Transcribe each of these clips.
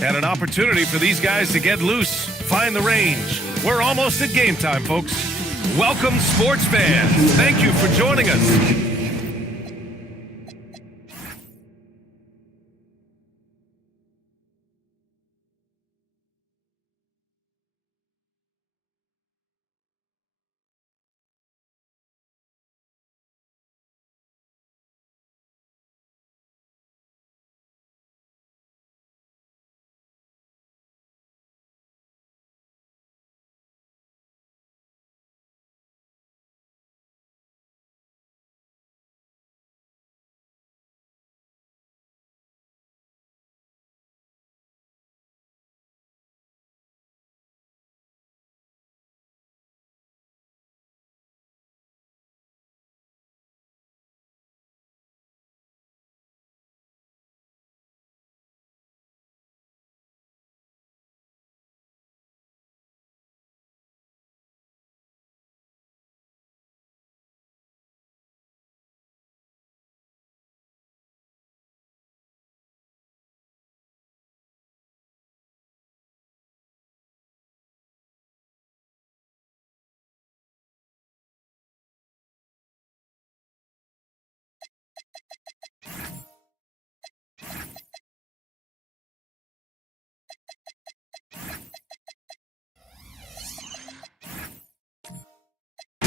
And an opportunity for these guys to get loose, find the range. We're almost at game time, folks. Welcome, sports fans. Thank you for joining us.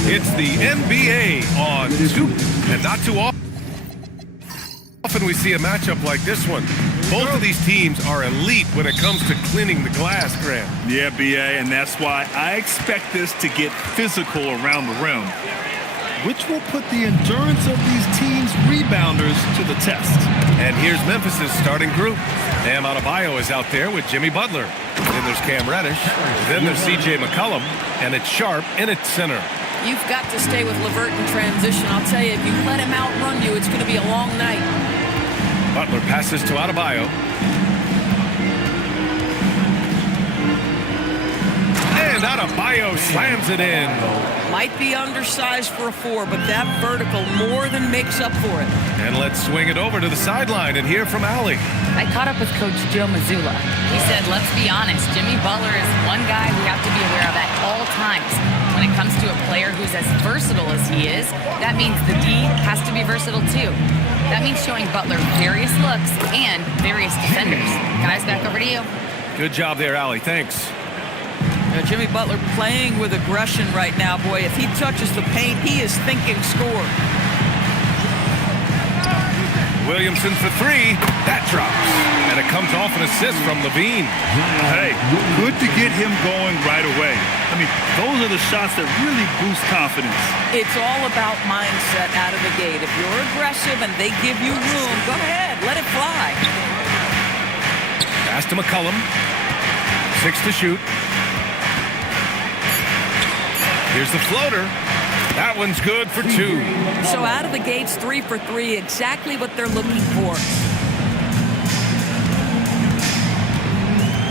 It's the NBA on two, and not too often we see a matchup like this one. Both of these teams are elite when it comes to cleaning the glass, Grant. Yeah, B.A., and that's why I expect this to get physical around the rim, which will put the endurance of these teams' rebounders to the test. And here's Memphis' starting group. Bam Adebayo is out there with Jimmy Butler. Then there's Cam Reddish. Then there's C.J. McCollum, and it's Sharp in its center. You've got to stay with LeVert in transition. I'll tell you, if you let him outrun you, it's going to be a long night. Butler passes to Adebayo. And Adebayo slams it in. Might be undersized for a 4, but that vertical more than makes up for it. And let's swing it over to the sideline and hear from Allie. I caught up with Coach Joe Mazzulla. He said, let's be honest, Jimmy Butler is one guy we have to be aware of at all times. When it comes to a player who's as versatile as he is, that means the D has to be versatile too. That means showing Butler various looks and various defenders. Guys, back over to you. Good job there, Allie. Thanks. Jimmy Butler playing with aggression right now, boy. If he touches the paint, he is thinking score. Williamson for 3. That drops. And it comes off an assist from Levine. Hey, good to get him going right away. I mean, those are the shots that really boost confidence. It's all about mindset out of the gate. If you're aggressive and they give you room, go ahead, let it fly. Pass to McCollum. 6 to shoot. Here's the floater. That one's good for 2. So out of the gates, 3 for 3, exactly what they're looking for.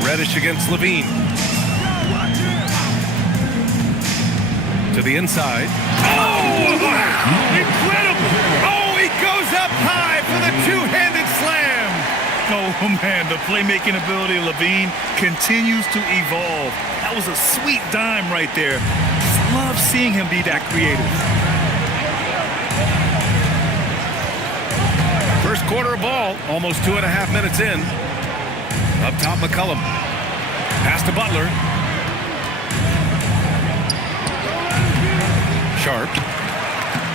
Reddish against Levine. To the inside. Oh, incredible! Oh, he goes up high for the two-handed slam. Oh, man, the playmaking ability of Levine continues to evolve. That was a sweet dime right there. Love seeing him be that creative. First quarter of ball, almost 2.5 minutes in. Up top, McCollum. Pass to Butler. Sharp.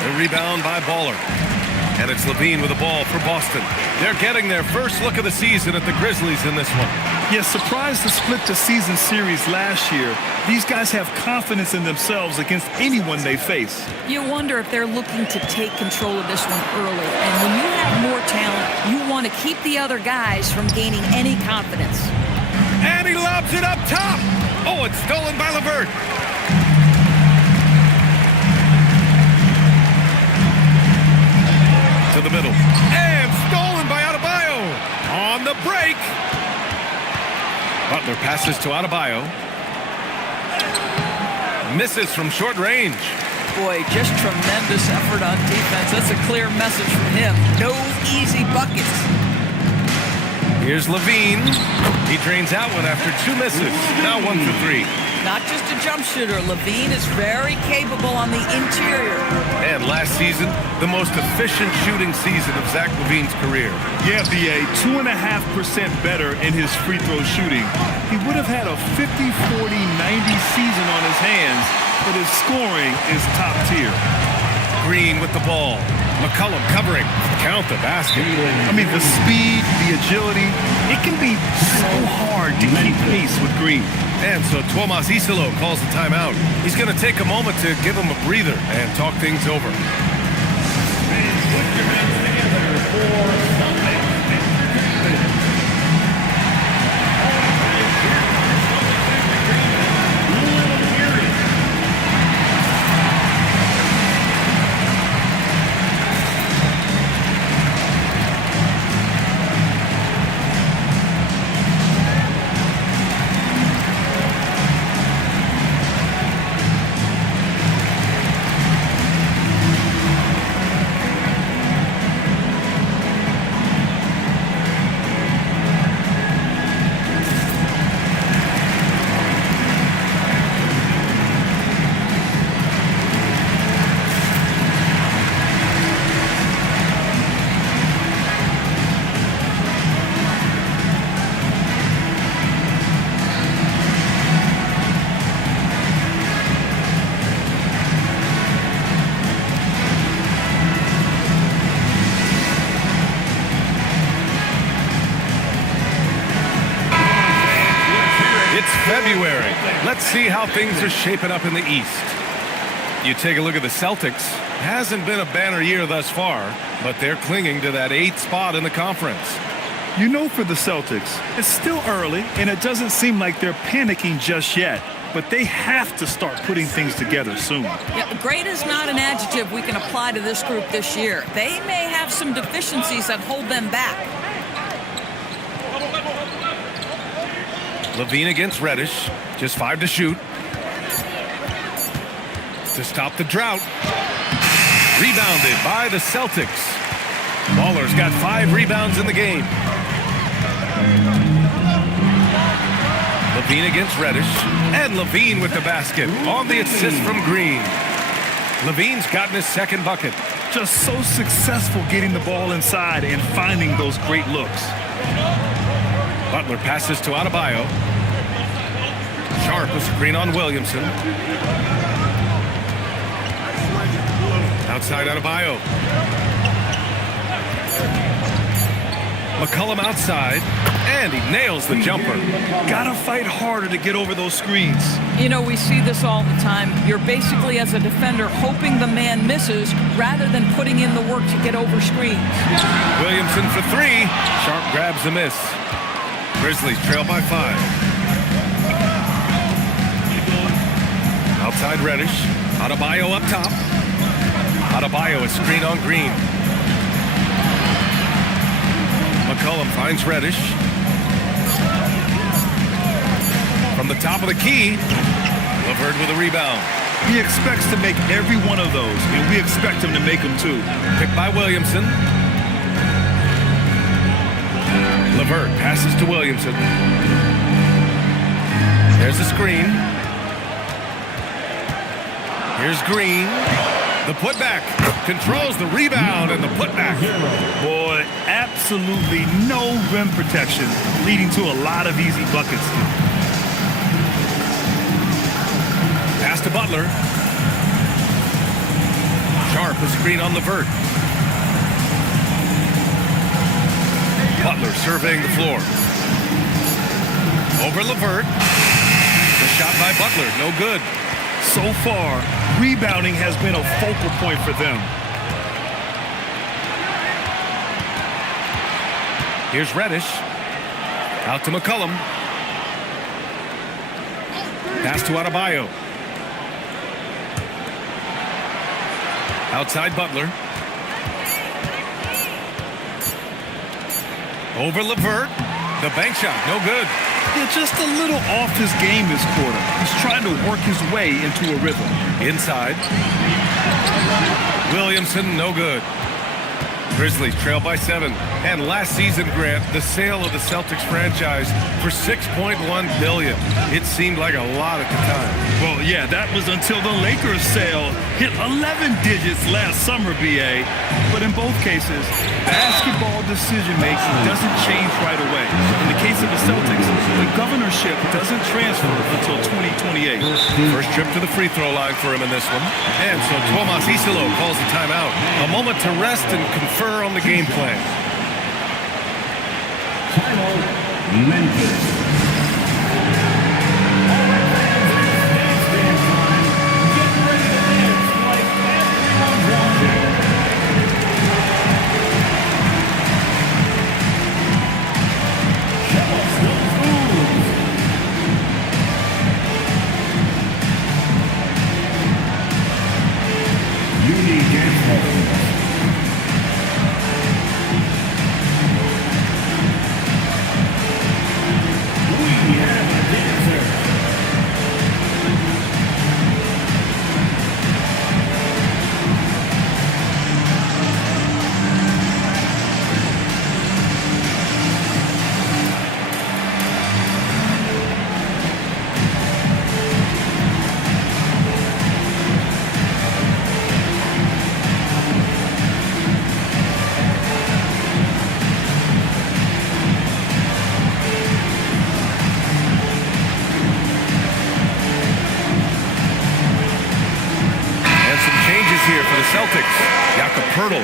The rebound by Baller. And it's Levine with the ball for Boston. They're getting their first look of the season at the Grizzlies in this one. Yes, surprised to split the season series last year. These guys have confidence in themselves against anyone they face. You wonder if they're looking to take control of this one early. And when you have more talent, you want to keep the other guys from gaining any confidence. And he lobs it up top. Oh, it's stolen by LeVert. To the middle. And stolen by Adebayo. On the break. Butler passes to Adebayo. Misses from short range. Boy, just tremendous effort on defense. That's a clear message from him. No easy buckets. Here's Levine. He drains out one after 2 misses. Now 1 for 3. Not just a jump shooter. Levine is very capable on the interior. And last season, the most efficient shooting season of Zach LaVine's career. Yeah, BA, 2.5% better in his free throw shooting. He would have had a 50-40-90 season on his hands, but his scoring is top tier. Green with the ball. McCollum covering. Count the basket. I mean, the speed, the agility, it can be so hard to keep pace with Green. And so Tuomas Isalo calls the timeout. He's going to take a moment to give him a breather and talk things over. February. Let's see how things are shaping up in the East. You take a look at the Celtics. Hasn't been a banner year thus far, but they're clinging to that 8th spot in the conference. You know, for the Celtics, it's still early, and it doesn't seem like they're panicking just yet. But they have to start putting things together soon. Yeah, great is not an adjective we can apply to this group this year. They may have some deficiencies that hold them back. Levine against Reddish. Just 5 to shoot. To stop the drought. Rebounded by the Celtics. Baller's got 5 rebounds in the game. Levine against Reddish. And Levine with the basket on the assist from Green. Levine's gotten his 2nd bucket. Just so successful getting the ball inside and finding those great looks. Butler passes to Adebayo. Sharp, a screen on Williamson. Outside Adebayo. McCollum outside, and he nails the jumper. Gotta fight harder to get over those screens. You know, we see this all the time. You're basically, as a defender, hoping the man misses rather than putting in the work to get over screens. Williamson for 3. Sharp grabs the miss. Grizzlies trail by 5. Outside Reddish. Adebayo up top. Adebayo is screen on Green. McCollum finds Reddish. From the top of the key, LeVert with a rebound. He expects to make every one of those, and we expect him to make them too. Picked by Williamson. LeVert passes to Williamson. There's the screen. Here's Green. The putback. Controls the rebound and the putback. Boy, absolutely no rim protection, leading to a lot of easy buckets. Pass to Butler. Sharp, a screen on LeVert. Butler surveying the floor. Over LeVert. The shot by Butler, no good. So far, rebounding has been a focal point for them. Here's Reddish. Out to McCollum. Pass to Adebayo. Outside Butler. Over LeVert. The bank shot, no good. Yeah, just a little off his game this quarter. He's trying to work his way into a rhythm. Inside. Williamson, no good. Grizzlies trail by 7. And last season, Grant, the sale of the Celtics franchise for $6.1 billion. It seemed like a lot at the time. Well, yeah, that was until the Lakers sale hit 11 digits last summer, BA. But in both cases, basketball decision-making doesn't change right away. In the case of the Celtics, the governorship doesn't transfer until 2028. First trip to the free throw line for him in this one. And so Tomas Isilo calls a timeout. A moment to rest and confer on the game plan. Memphis.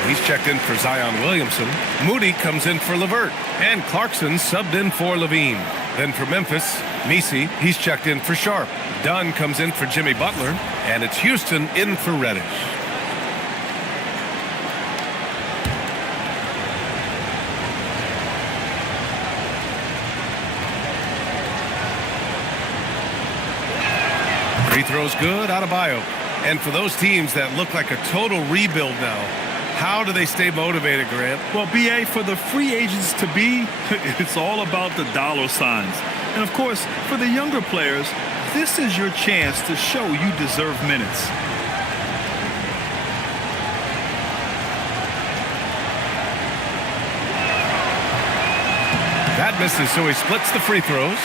He's checked in for Zion Williamson. Moody comes in for LeVert. And Clarkson subbed in for Levine. Then for Memphis, Messi, he's checked in for Sharp. Dunn comes in for Jimmy Butler. And it's Houston in for Reddish. Free throw's good, Adebayo. And for those teams that look like a total rebuild now, how do they stay motivated, Grant? Well, BA, for the free agents to be, it's all about the dollar signs. And of course, for the younger players, this is your chance to show you deserve minutes. That misses, so he splits the free throws.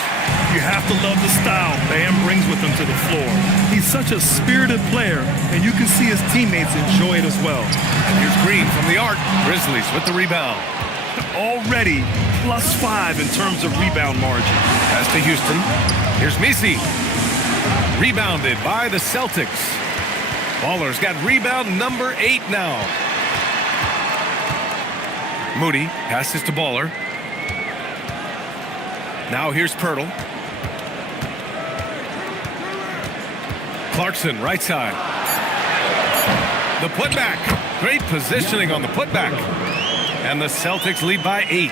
You have to love the style Bam brings with him to the floor. He's such a spirited player, and you can see his teammates enjoy it as well. And here's Green from the arc. Grizzlies with the rebound. Already +5 in terms of rebound margin. Pass to Houston. Here's Messi. Rebounded by the Celtics. Baller's got rebound number 8 now. Moody passes to Baller. Now here's Pirtle. Clarkson, right side. The putback. Great positioning on the putback. And the Celtics lead by 8.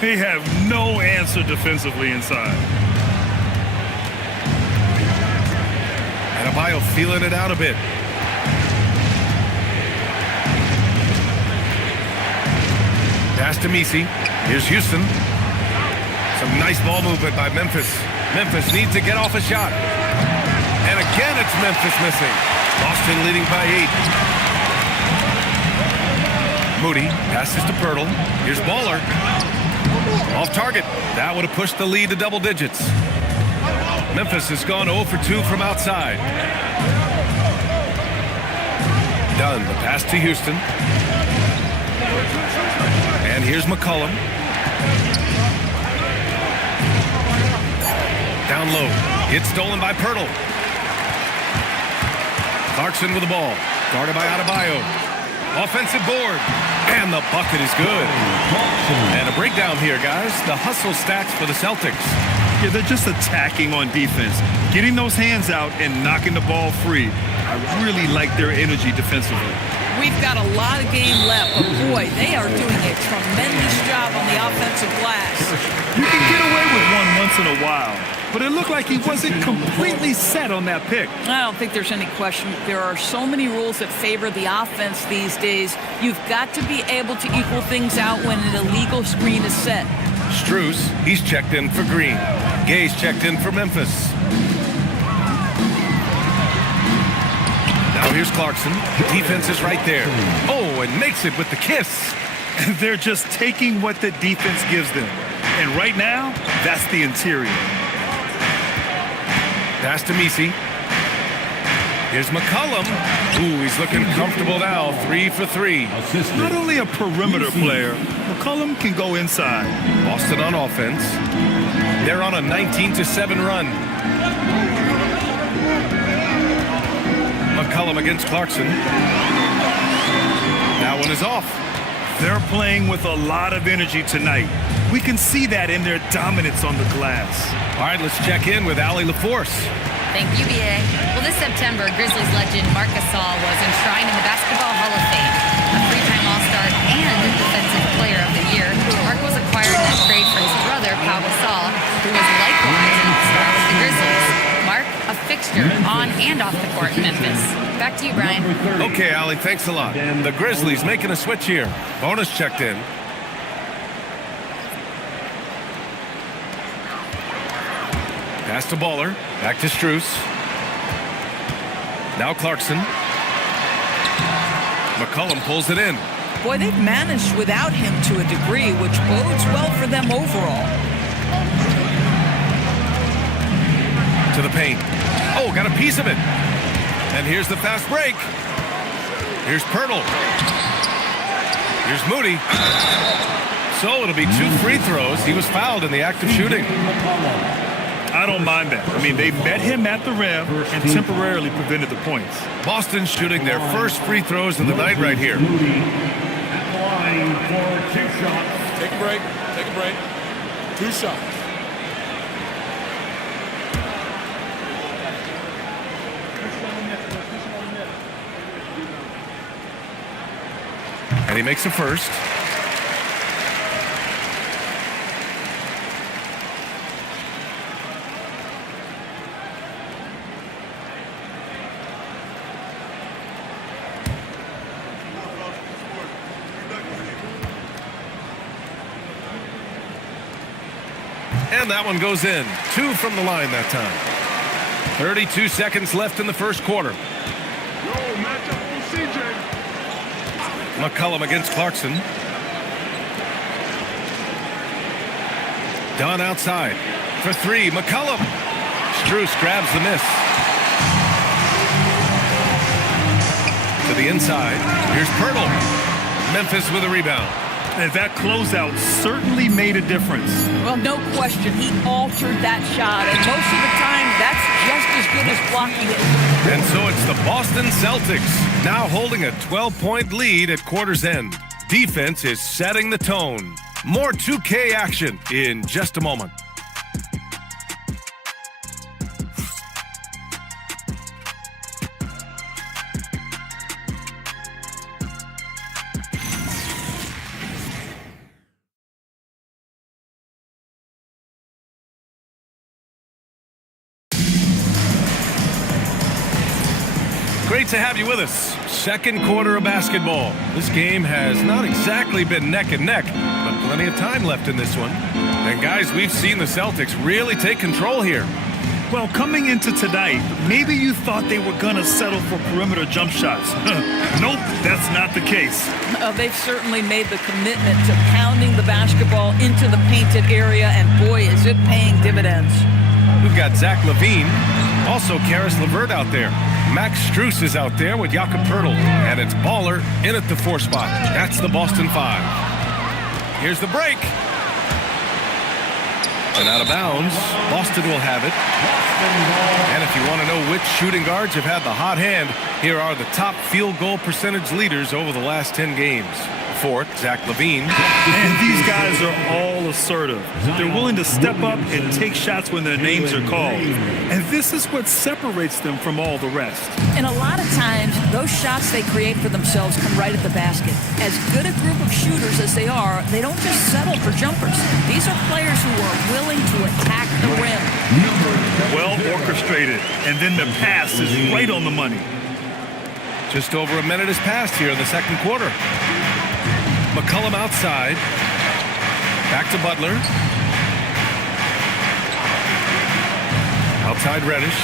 They have no answer defensively inside. Adebayo feeling it out a bit. Pass to Messi. Here's Houston. Some nice ball movement by Memphis. Memphis needs to get off a shot. And again, it's Memphis missing. Boston leading by 8. Moody passes to Pirtle. Here's Baller. Off target. That would have pushed the lead to double digits. Memphis has gone 0 for 2 from outside. Dunn, the pass to Houston. And here's McCollum. Down low. It's stolen by Pirtle. Clarkson with the ball. Guarded by Adebayo. Offensive board. And the bucket is good. And a breakdown here, guys. The hustle stacks for the Celtics. Yeah, they're just attacking on defense. Getting those hands out and knocking the ball free. I really like their energy defensively. We've got a lot of game left, but boy, they are doing a tremendous job on the offensive glass. You can get away with one once in a while, but it looked like he wasn't completely set on that pick. I don't think there's any question. There are so many rules that favor the offense these days. You've got to be able to equal things out when an illegal screen is set. Strus, he's checked in for Green. Gay's checked in for Memphis. Now here's Clarkson. Defense is right there. Oh, and makes it with the kiss. and they're just taking what the defense gives them. And right now, that's the interior. Pass to Misi. Here's McCollum. Ooh, he's looking comfortable now. 3 for 3. Not only a perimeter player, McCollum can go inside. Boston on offense. They're on a 19-7 run. McCollum against Clarkson. That one is off. They're playing with a lot of energy tonight. We can see that in their dominance on the glass. All right, let's check in with Allie LaForce. Thank you, B.A. Well, this September, Grizzlies legend Marc Gasol was enshrined in the Basketball Hall of Fame. A three-time All-Star and Defensive Player of the Year, Marc was acquired in a trade for his brother, Pau Gasol, who was likewise an All-Star with the Grizzlies. Marc, a fixture on and off the court in Memphis. Back to you, Brian. Okay, Allie, thanks a lot. The Grizzlies making a switch here. Bonus checked in. Pass to Baller. Back to Strus. Now Clarkson. McCollum pulls it in. Boy, they've managed without him to a degree, which bodes well for them overall. To the paint. Oh, got a piece of it. And here's the fast break. Here's Pirtle. Here's Moody. So it'll be 2 free throws. He was fouled in the act of shooting. I don't mind that. I mean, they met him at the rim and temporarily prevented the points. Boston shooting their first free throws of the night right here. Take a break. Take a break. 2 shots. And he makes a first. And that one goes in. 2 from the line that time. 32 seconds left in the first quarter. McCollum against Clarkson. Dunn outside. For 3, McCollum. Strus grabs the miss. To the inside. Here's Pirtle. Memphis with a rebound. And that closeout certainly made a difference. Well, no question, he altered that shot, and most of the time, that's just as good as blocking it. And so it's the Boston Celtics, now holding a 12-point lead at quarter's end. Defense is setting the tone. More 2K action in just a moment. Great to have you with us. Second quarter of basketball. This game has not exactly been neck and neck, but plenty of time left in this one. And guys, we've seen the Celtics really take control here. Well, coming into tonight, maybe you thought they were going to settle for perimeter jump shots. Nope, that's not the case. They've certainly made the commitment to pounding the basketball into the painted area, and boy, is it paying dividends. We've got Zach LaVine, also Karis LeVert out there. Max Strus is out there with Jakob Poeltl, and it's Baller in at the 4 spot. That's the Boston 5. Here's the break. And out of bounds, Boston will have it. And if you want to know which shooting guards have had the hot hand, here are the top field goal percentage leaders over the last 10 games. Fourth, Zach LaVine. And these guys are all assertive. They're willing to step up and take shots when their names are called. And this is what separates them from all the rest. And a lot of times, those shots they create for themselves come right at the basket. As good a group of shooters as they are, they don't just settle for jumpers. These are players who are willing to attack the rim. Well orchestrated. And then the pass is right on the money. Just over a minute has passed here in the second quarter. McCollum outside. Back to Butler. Outside Reddish.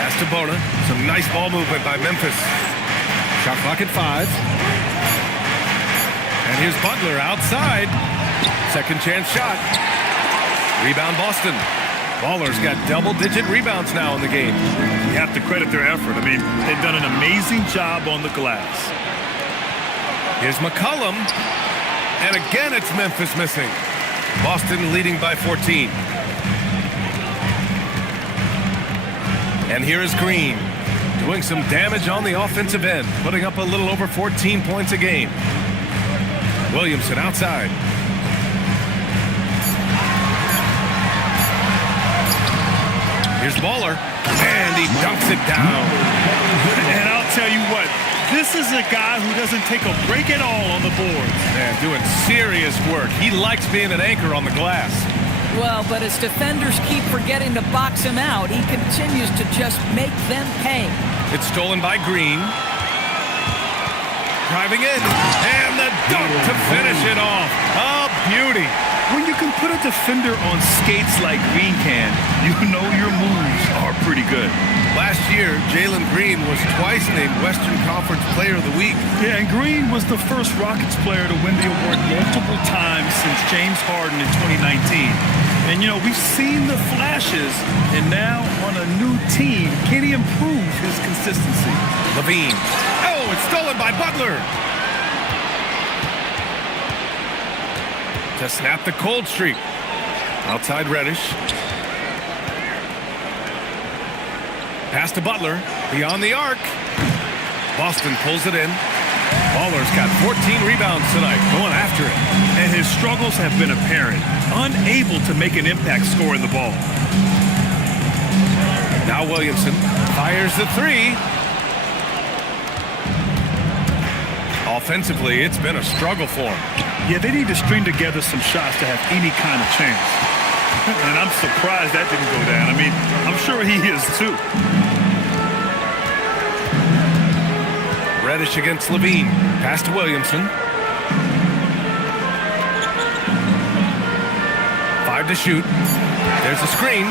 Pass to Bona. Some nice ball movement by Memphis. Shot clock at 5. And here's Butler outside. Second chance shot. Rebound Boston. Baller's got double-digit rebounds now in the game. You have to credit their effort. I mean, they've done an amazing job on the glass. Here's McCollum. And again, it's Memphis missing. Boston leading by 14. And here is Green, doing some damage on the offensive end, putting up a little over 14 points a game. Williamson outside. Here's Baller, and he dunks it down. And I'll tell you what, this is a guy who doesn't take a break at all on the boards. Man, doing serious work. He likes being an anchor on the glass. Well, but as defenders keep forgetting to box him out, he continues to just make them pay. It's stolen by Green. Driving in, and the dunk to finish it off. A beauty. When you can put a defender on skates like Green can, you know your moves are pretty good. Last year, Jalen Green was twice named Western Conference Player of the Week. Yeah, and Green was the first Rockets player to win the award multiple times since James Harden in 2019. And, you know, we've seen the flashes, and now on a new team, can he improve his consistency? Levine. Oh, it's stolen by Butler. To snap the cold streak. Outside Reddish. Pass to Butler. Beyond the arc. Boston pulls it in. Baller's got 14 rebounds tonight, going after it. And his struggles have been apparent. Unable to make an impact scoring the ball. Now Williamson fires the three. Offensively, it's been a struggle for him. Yeah, they need to string together some shots to have any kind of chance. And I'm surprised that didn't go down. I mean, I'm sure he is too. Reddish against Levine. Pass to Williamson. 5 to shoot. There's a screen.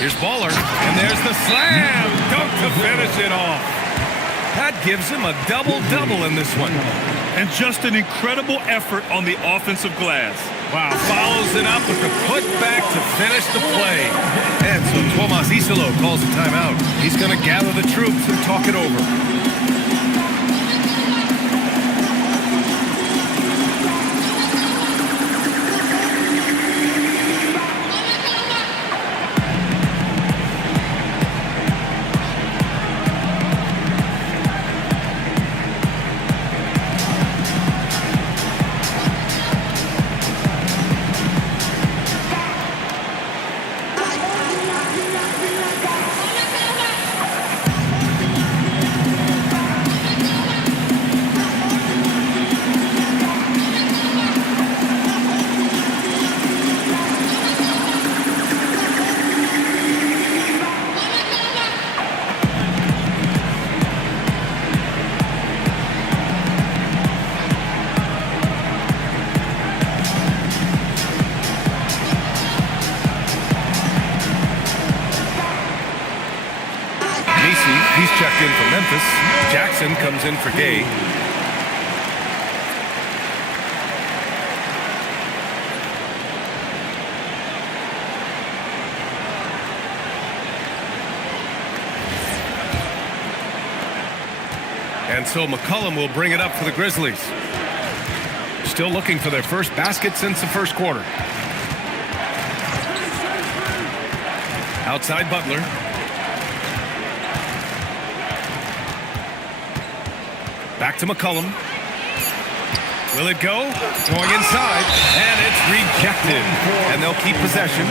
Here's Baller. And there's the slam. Dunk to finish it off. That gives him a double-double in this one. And just an incredible effort on the offensive glass. Wow, follows it up with the putback to finish the play. And so Tomas Isolo calls a timeout. He's going to gather the troops and talk it over. He's checked in for Memphis. Jackson comes in for Gay. And so McCollum will bring it up for the Grizzlies. Still looking for their first basket since the first quarter. Outside Butler. Back to McCollum. Will it go? Going inside, and it's rejected. And they'll keep possession.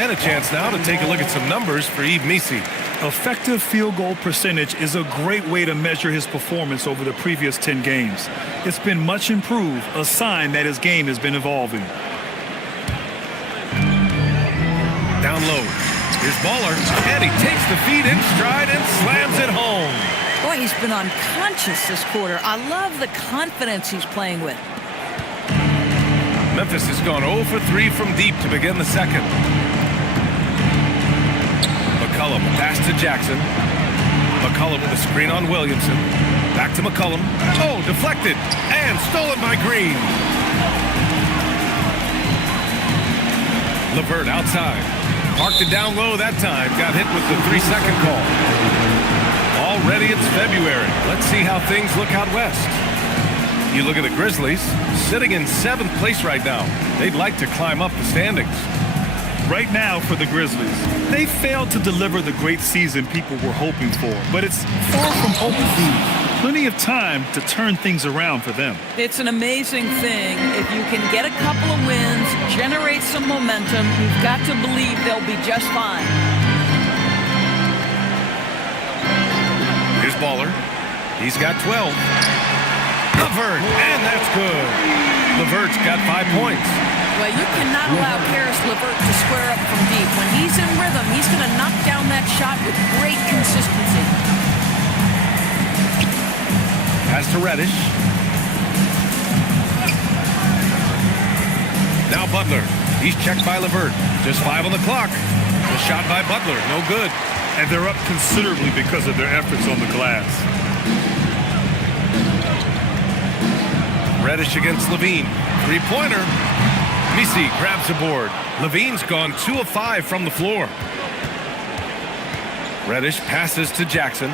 And a chance now to take a look at some numbers for Yves Missi. Effective field goal percentage is a great way to measure his performance over the previous 10 games. It's been much improved, a sign that his game has been evolving. Down low. Here's Baller, and he takes the feed in stride and slams it home. Boy, he's been unconscious this quarter. I love the confidence he's playing with. Memphis has gone 0 for 3 from deep to begin the second. McCollum pass to Jackson. McCollum with a screen on Williamson. Back to McCollum. Oh, deflected and stolen by Green. LeVert outside. Parked it down low that time. Got hit with the 3-second call. Already it's February. Let's see how things look out west. You look at the Grizzlies, sitting in 7th place right now. They'd like to climb up the standings. Right now for the Grizzlies, they failed to deliver the great season people were hoping for, but it's far from hopeless. Plenty of time to turn things around for them. It's an amazing thing. If you can get a couple of wins, generate some momentum, you've got to believe they'll be just fine. Here's Baller. He's got 12. LeVert, and that's good. LeVert's got 5 points. Well, you cannot allow Karis LeVert to square up from deep. When he's in rhythm, he's going to knock down that shot with great consistency. Pass to Reddish. Now Butler. He's checked by LeVert. Just 5 on the clock. The shot by Butler, no good. And they're up considerably because of their efforts on the glass. Reddish against Levine. 3-pointer. Misi grabs the board. Levine's gone 2 of 5 from the floor. Reddish passes to Jackson.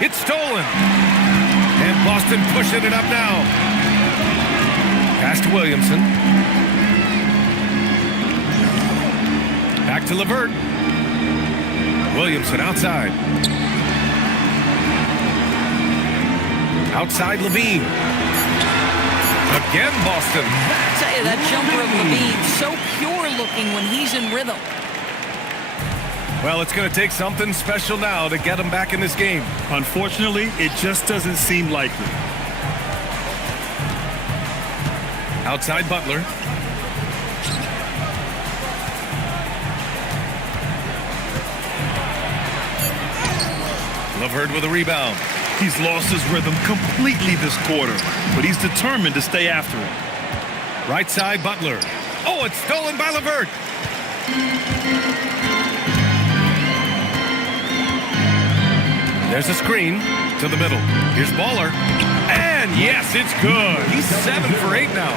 It's stolen. And Boston pushing it up now. Pass to Williamson. Back to LeVert. Williamson outside. Outside Levine. Again Boston. I tell you, that jumper of Levine, so pure looking when he's in rhythm. Well, it's going to take something special now to get him back in this game. Unfortunately, it just doesn't seem likely. Outside Butler. LeVert with a rebound. He's lost his rhythm completely this quarter, but he's determined to stay after it. Right side Butler. Oh, it's stolen by LeVert. There's a screen to the middle. Here's Baller. And yes, it's good. He's 7 for 8 now.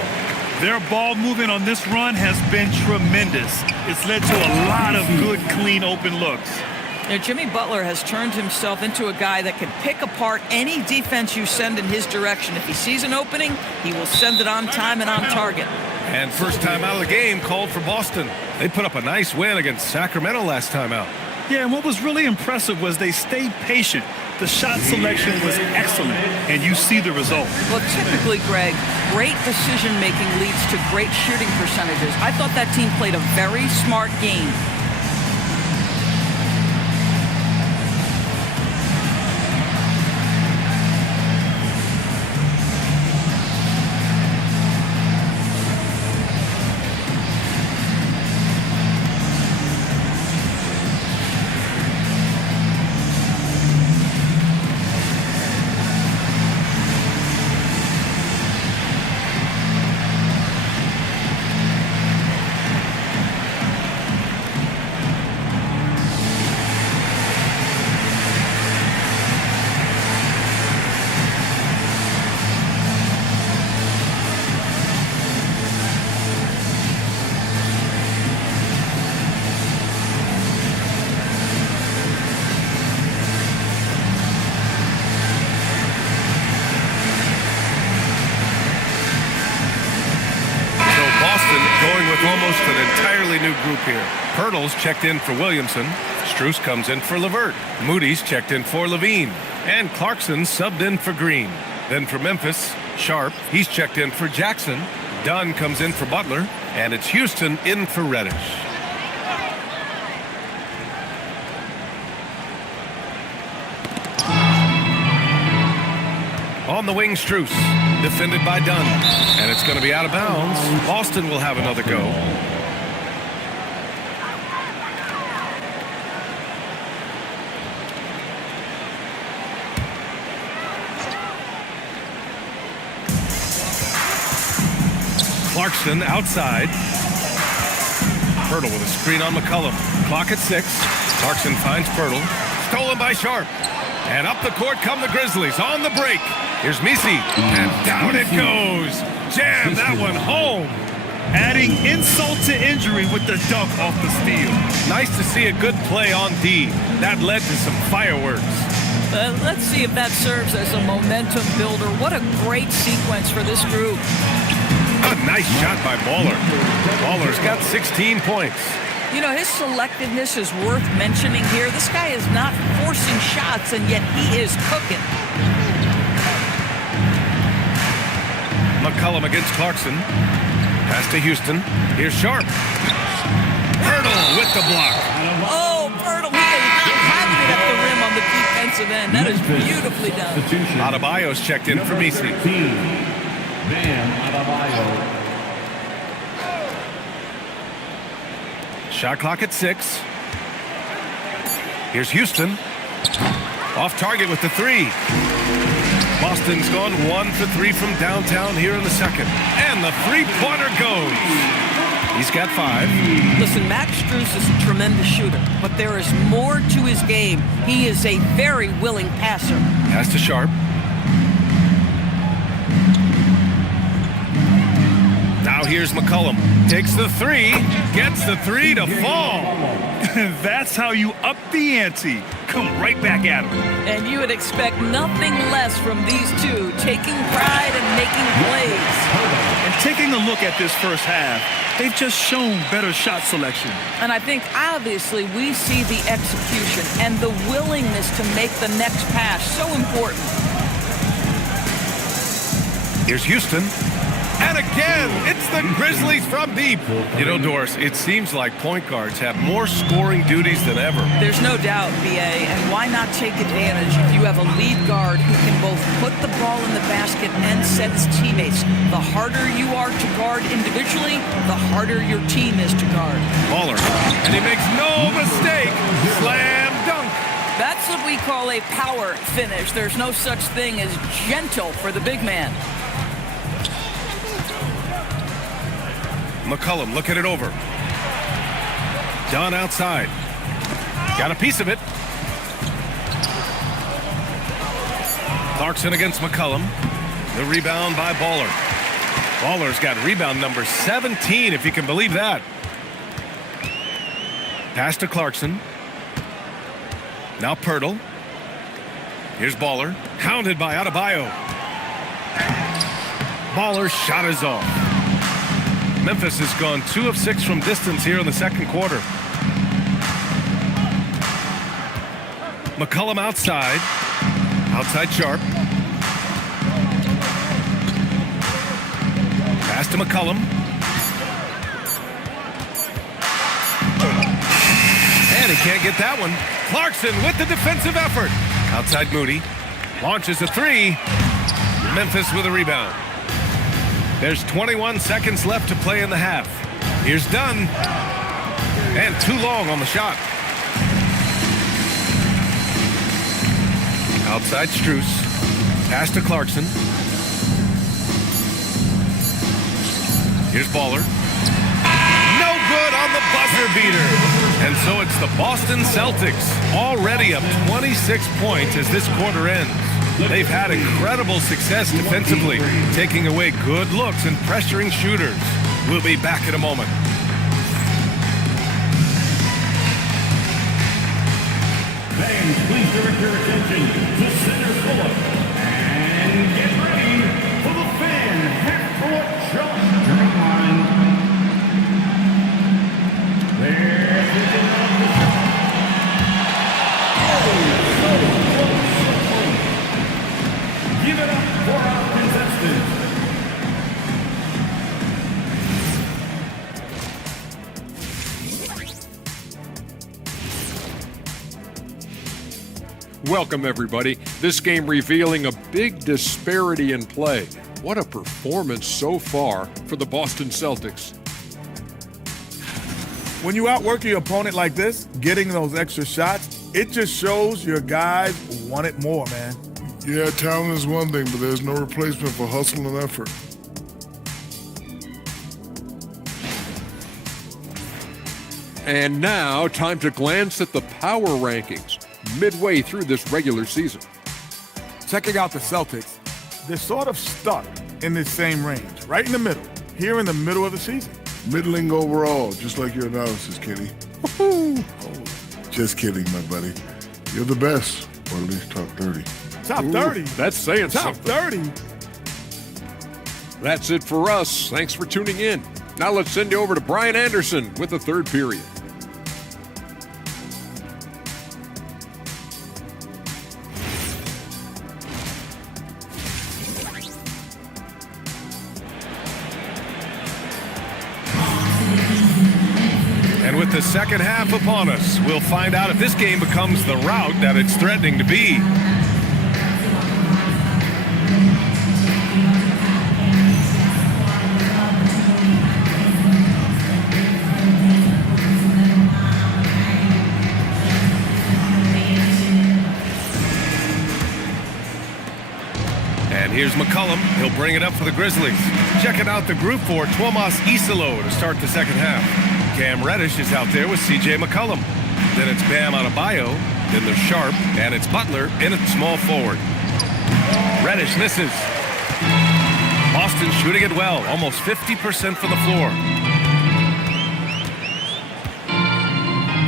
Their ball movement on this run has been tremendous. It's led to a lot of good, clean, open looks. Now, Jimmy Butler has turned himself into a guy that can pick apart any defense you send in his direction. If he sees an opening, he will send it on time and on target. And first time out of the game called for Boston. They put up a nice win against Sacramento last time out. Yeah, and what was really impressive was they stayed patient. The shot selection was excellent, and you see the result. Well, typically, Greg, great decision-making leads to great shooting percentages. I thought that team played a very smart game. Going with almost an entirely new group here. Pirtle's checked in for Williamson. Strus comes in for LeVert. Moody's checked in for Levine. And Clarkson subbed in for Green. Then for Memphis, Sharp. He's checked in for Jackson. Dunn comes in for Butler. And it's Houston in for Reddish. On the wing, Strus. Defended by Dunn. And it's going to be out of bounds. Boston will have another go. Clarkson outside. Pirtle with a screen on McCollum. Clock at 6. Clarkson finds Pirtle. Stolen by Sharp. And up the court come the Grizzlies on the break. Here's Misi, and down it goes. Jam that one home. Adding insult to injury with the dunk off the steal. Nice to see a good play on D. That led to some fireworks. Let's see if that serves as a momentum builder. What a great sequence for this group. A nice shot by Baller. Baller's got 16 points. You know, his selectiveness is worth mentioning here. This guy is not forcing shots, and yet he is cooking. McCollum against Clarkson. Pass to Houston. Here's Sharp. Hurdle with the block. Oh, Bertle, he is not having it at the rim on the defensive end. That is beautifully done. Adebayo's checked in for Misi. Shot clock at 6. Here's Houston. Off target with the 3. Boston's gone 1 for 3 from downtown here in the second. And the three-pointer goes. He's got 5. Listen, Max Strus is a tremendous shooter, but there is more to his game. He is a very willing passer. Pass to Sharp. Now here's McCollum. Takes the 3. Gets the 3 to fall. That's how you up the ante. Come right back at him. And you would expect nothing less from these two, taking pride and making plays. And taking a look at this first half, they've just shown better shot selection. And I think, obviously, we see the execution and the willingness to make the next pass so important. Here's Houston. And again, it's the Grizzlies from deep. You know, Doris, it seems like point guards have more scoring duties than ever. There's no doubt, BA, and why not take advantage if you have a lead guard who can both put the ball in the basket and set his teammates. The harder you are to guard individually, the harder your team is to guard. Baller, and he makes no mistake. Slam dunk. That's what we call a power finish. There's no such thing as gentle for the big man. McCollum looking it over. John outside. Got a piece of it. Clarkson against McCollum. The rebound by Baller. Baller's got rebound number 17, if you can believe that. Pass to Clarkson. Now Pirtle. Here's Baller. Hounded by Adebayo. Baller's shot is off. Memphis has gone 2 of 6 from distance here in the second quarter. McCollum outside. Outside Sharp. Pass to McCollum. And he can't get that one. Clarkson with the defensive effort. Outside Moody. Launches a 3. Memphis with a rebound. There's 21 seconds left to play in the half. Here's Dunn. And too long on the shot. Outside Strus. Pass to Clarkson. Here's Baller. No good on the buzzer beater. And so it's the Boston Celtics already up 26 points as this quarter ends. They've had incredible success defensively, taking away good looks and pressuring shooters. We'll be back in a moment. Fans, please direct your attention to center court. And get ready for the fan half-court jump. There's the shot. Give it up for our contestants. Welcome, everybody. This game revealing a big disparity in play. What a performance so far for the Boston Celtics. When you outwork your opponent like this, getting those extra shots, it just shows your guys want it more, man. Yeah, talent is one thing, but there's no replacement for hustle and effort. And now, time to glance at the power rankings. midway through this regular season. Checking out the Celtics, they're sort of stuck in this same range, right in the middle, here in the middle of the season. Middling overall, just like your analysis, Kenny. Oh, just kidding, my buddy. You're the best, or at least top 30. Top 30? That's saying Top something. 30? That's it for us. Thanks for tuning in. Now let's send you over to Brian Anderson with the third period. And with the second half upon us, we'll find out if this game becomes the rout that it's threatening to be. And here's McCollum. He'll bring it up for the Grizzlies. Checking out the group for Tuomas Isalo to start the second half. Cam Reddish is out there with C.J. McCollum. Then it's Bam Adebayo. Then there's Sharp. And it's Butler in at small forward. Reddish misses. Boston shooting it well. Almost 50% from the floor.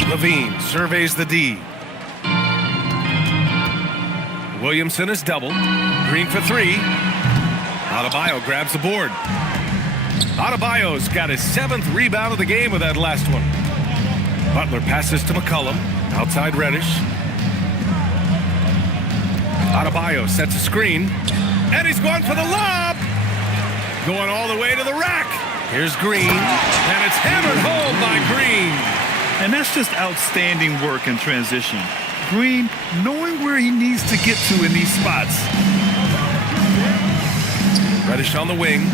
Levine surveys the D. Williamson is doubled. Green for three. Adebayo grabs the board. Adebayo's got his 7th rebound of the game with that last one. Butler passes to McCollum. Outside Reddish. Adebayo sets a screen. And he's going for the lob. Going all the way to the rack. Here's Green. And it's hammered home by Green. And that's just outstanding work in transition. Green knowing where he needs to get to in these spots. Reddish on the wing.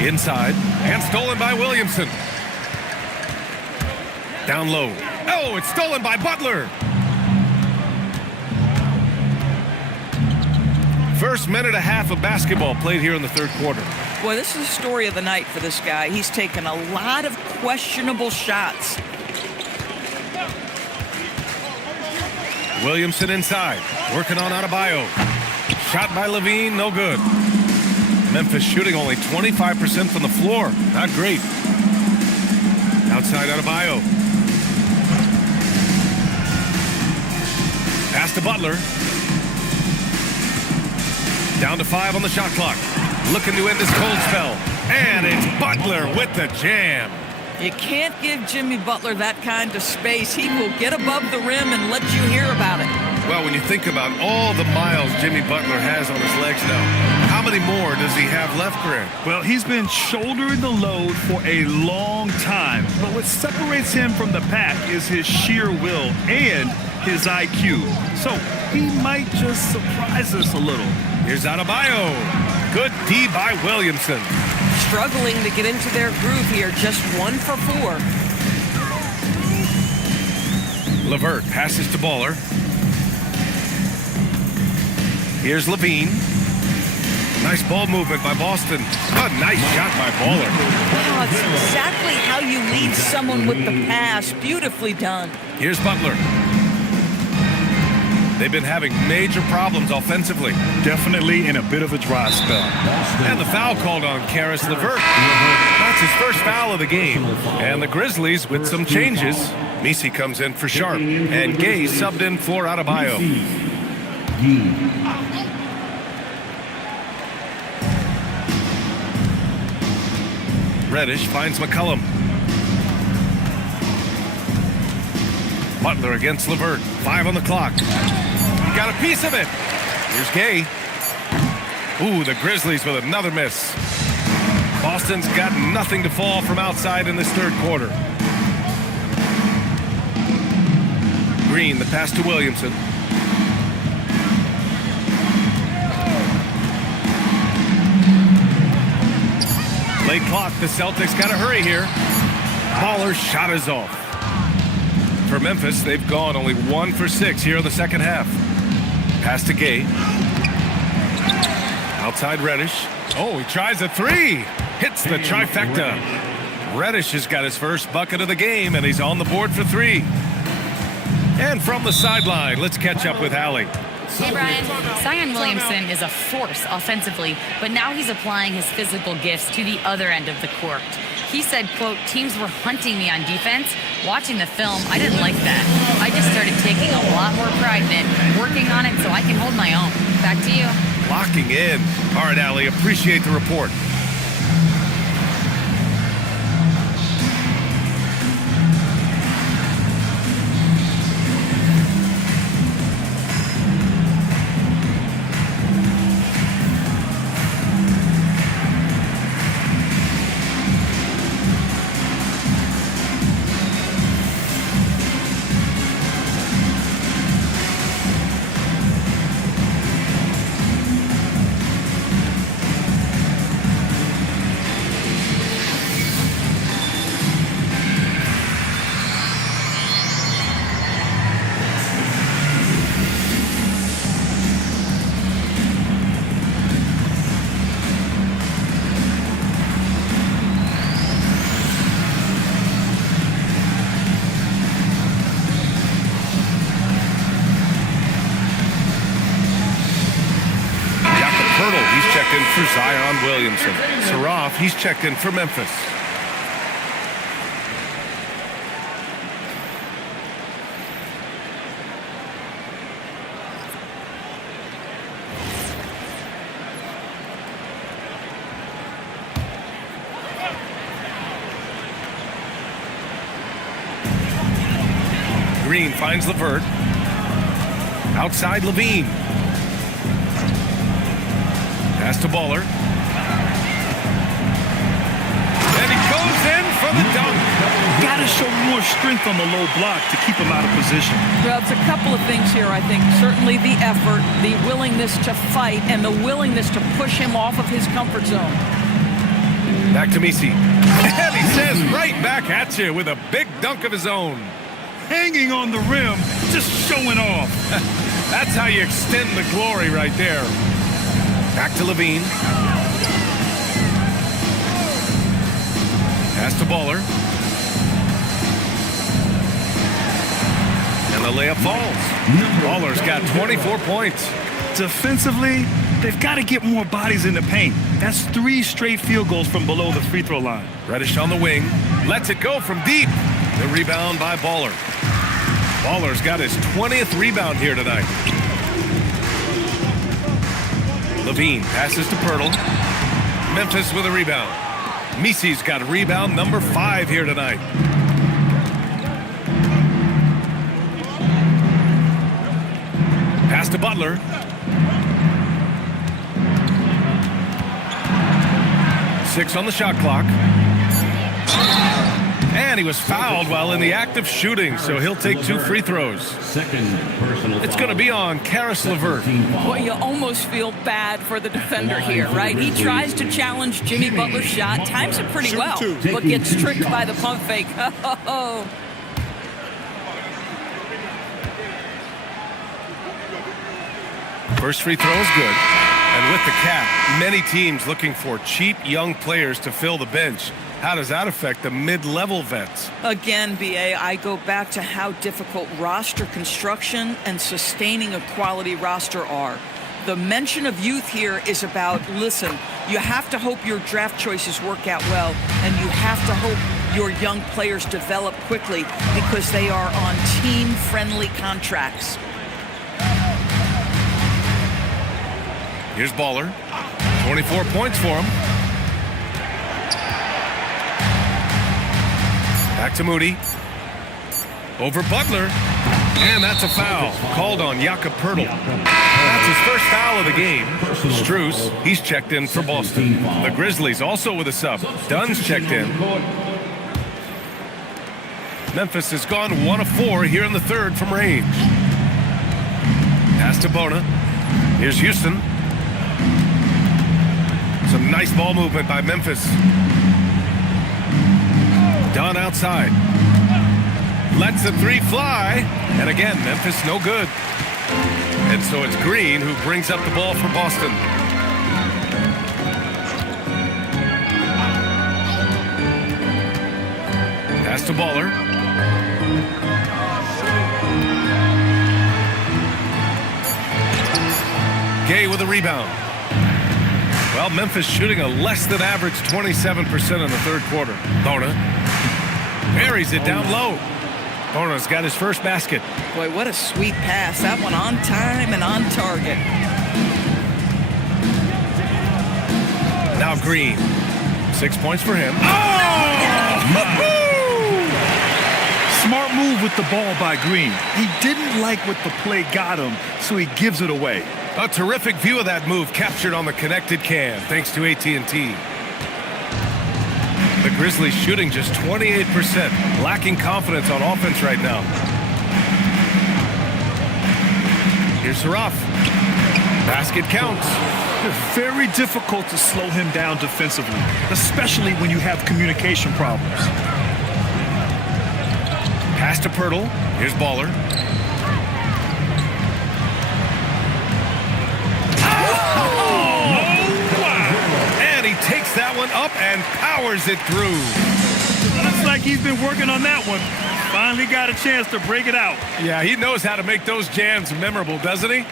Inside. And stolen by Williamson. Down low. Oh, it's stolen by Butler. First minute and a half of basketball played here in the third quarter. Boy, this is the story of the night for this guy. He's taken a lot of questionable shots. Williamson inside. Working on Adebayo. Shot by Levine, no good. Memphis shooting only 25% from the floor. Not great. Outside Adebayo. Pass to Butler. Down to 5 on the shot clock. Looking to end this cold spell. And it's Butler with the jam. You can't give Jimmy Butler that kind of space. He will get above the rim and let you hear about it. Well, when you think about all the miles Jimmy Butler has on his legs now, how many more does he have left, Grant? Well, he's been shouldering the load for a long time. But what separates him from the pack is his sheer will and his IQ. So he might just surprise us a little. Here's Adebayo. Good D by Williamson. Struggling to get into their groove here. Just 1 for 4. LeVert passes to Baller. Here's Levine. Nice ball movement by Boston. A nice shot by Baller. Wow, it's exactly how you lead someone with the pass. Beautifully done. Here's Butler. They've been having major problems offensively. Definitely in a bit of a dry spell. And the foul called on Karis LeVert. That's his first foul of the game. And the Grizzlies with some changes. Misi comes in for Sharp. And Gay subbed in for Adebayo. Reddish finds McCollum. Butler against LeVert. 5 on the clock. He got a piece of it. Here's Gay. Ooh, the Grizzlies with another miss. Boston's got nothing to fall from outside in this third quarter. Green, the pass to Williamson. Late clock, the Celtics got to hurry here. Baller's shot is off. For Memphis, they've gone only 1 for 6 here in the second half. Pass to Gay. Outside Reddish. Oh, he tries a 3. Hits the trifecta. Reddish has got his first bucket of the game, and he's on the board for 3. And from the sideline, let's catch up with Allie. Hey, Brian. Zion Williamson is a force offensively, but now he's applying his physical gifts to the other end of the court. He said, quote, teams were hunting me on defense. Watching the film, I didn't like that. I just started taking a lot more pride in it, working on it so I can hold my own. Back to you. Locking in. All right, Allie, appreciate the report. He's checked in for Zion Williamson. Saraf, he's checked in for Memphis. Green finds Levert. Outside Levine. Pass to Baller. And he goes in for the dunk. Got to show more strength on the low block to keep him out of position. Well, it's a couple of things here, I think. Certainly the effort, the willingness to fight, and the willingness to push him off of his comfort zone. Back to Misi. And he says right back at you with a big dunk of his own. Hanging on the rim, just showing off. That's how you extend the glory right there. Back to Levine. Pass to Baller. And the layup falls. Baller's got 24 points. Defensively, they've got to get more bodies in the paint. That's 3 straight field goals from below the free throw line. Reddish on the wing. Lets it go from deep. The rebound by Baller. Baller's got his 20th rebound here tonight. Levine passes to Pirtle. Memphis with a rebound. Misi's got a rebound number 5 here tonight. Pass to Butler. Six on the shot clock. And he was fouled while in the act of shooting, so he'll take 2 free throws. It's going to be on Karis LeVert. Boy, you almost feel bad for the defender here, right? He tries to challenge Jimmy Butler's shot, times it pretty well, but gets tricked by the pump fake. First free throw is good. And with the cap, many teams looking for cheap young players to fill the bench. How does that affect the mid-level vets? Again, BA, I go back to how difficult roster construction and sustaining a quality roster are. The mention of youth here is about, listen, you have to hope your draft choices work out well, and you have to hope your young players develop quickly because they are on team-friendly contracts. Here's Baller. 24 points for him. Back to Moody. Over Butler. And that's a foul. Called on Jakob Pirtle. That's his first foul of the game. Strus, he's checked in for Boston. The Grizzlies also with a sub. Dunn's checked in. Memphis has gone 1 of 4 here in the third from range. Pass to Bona. Here's Houston. Some nice ball movement by Memphis. Dunn outside. Lets the 3 fly. And again, Memphis no good. And so it's Green who brings up the ball for Boston. Pass to Baller. Gay with a rebound. Well, Memphis shooting a less than average 27% in the third quarter. Bona buries it down low. Bona's got his first basket. Boy, what a sweet pass. That one on time and on target. Now Green. 6 points for him. Oh! Smart move with the ball by Green. He didn't like what the play got him, so he gives it away. A terrific view of that move captured on the connected cam, thanks to AT&T. The Grizzlies shooting just 28%, lacking confidence on offense right now. Here's Saraf. Basket counts. It's very difficult to slow him down defensively, especially when you have communication problems. Pass to Pirtle. Here's Baller. And he takes that one up and powers it through. Looks like he's been working on that one. Finally got a chance to break it out. Yeah, he knows how to make those jams memorable, doesn't he?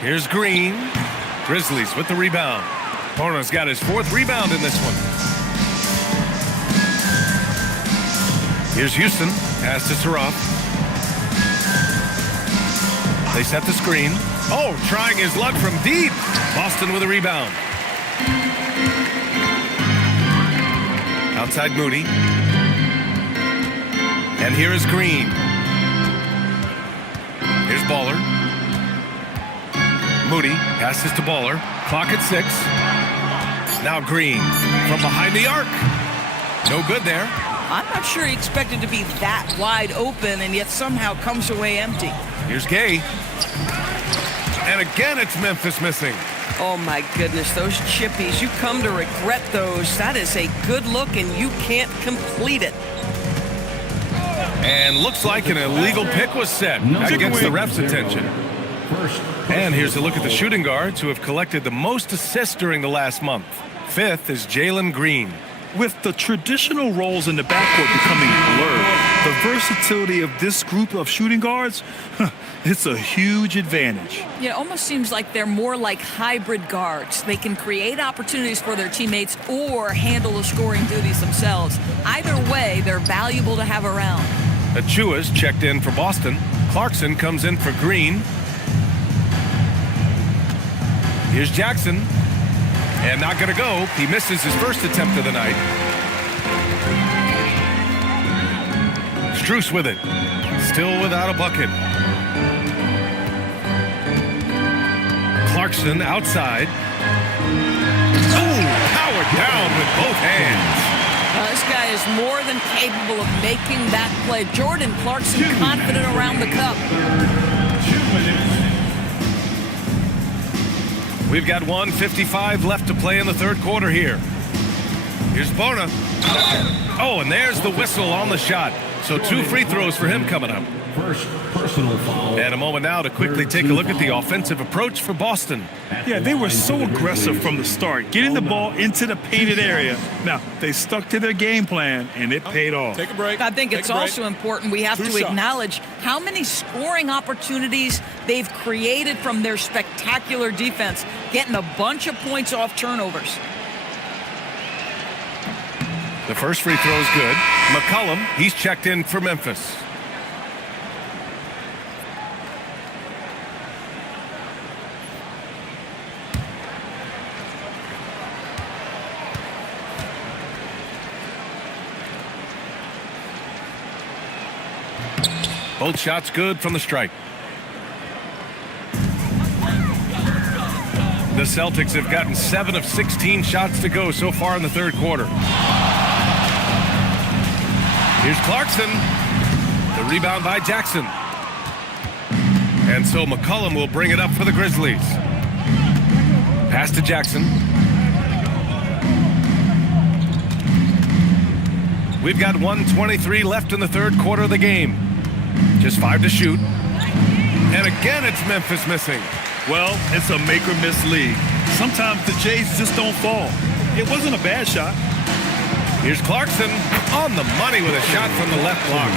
Here's Green. Grizzlies with the rebound. Bona's got his 4th rebound in this one. Here's Houston. Pass to Saraf. They set the screen. Oh, trying his luck from deep. Boston with a rebound. Outside Moody. And here is Green. Here's Baller. Moody passes to Baller. Clock at 6. Now Green from behind the arc. No good there. I'm not sure he expected to be that wide open and yet somehow comes away empty. Here's Gay. And again, it's Memphis missing. Oh, my goodness, those chippies, you come to regret those. That is a good look, and you can't complete it. And looks like an illegal pick was set. That gets the ref's attention. And here's a look at the shooting guards who have collected the most assists during the last month. 5th is Jalen Green. With the traditional roles in the backcourt becoming blurred, the versatility of this group of shooting guards, it's a huge advantage. Yeah, it almost seems like they're more like hybrid guards. They can create opportunities for their teammates or handle the scoring duties themselves. Either way, they're valuable to have around. Achua's checked in for Boston. Clarkson comes in for Green. Here's Jackson. And not going to go. He misses his first attempt of the night. Strus with it. Still without a bucket. Clarkson outside. Oh, powered down with both hands. This guy is more than capable of making that play. Jordan Clarkson confident around the cup. We've got 1:55 left to play in the third quarter here. Here's Bona. Oh, and there's the whistle on the shot. So 2 free throws for him coming up. First personal foul. And a moment now to quickly take a look at the offensive approach for Boston. Yeah, they were so aggressive from the start, getting the ball into the painted area. Now, they stuck to their game plan, and it paid off. Take a break. I think it's also important we have 2 to shots. acknowledge how many scoring opportunities they've created from their spectacular defense, getting a bunch of points off turnovers. The first free throw is good. McCollum, he's checked in for Memphis. Both shots good from the strike. The Celtics have gotten 7 of 16 shots to go so far in the third quarter. Here's Clarkson. The rebound by Jackson. And so McCollum will bring it up for the Grizzlies. Pass to Jackson. We've got 1:23 left in the third quarter of the game. Just 5 to shoot. And again, it's Memphis missing. Well, it's a make-or-miss league. Sometimes the Jays just don't fall. It wasn't a bad shot. Here's Clarkson on the money with a shot from the left block.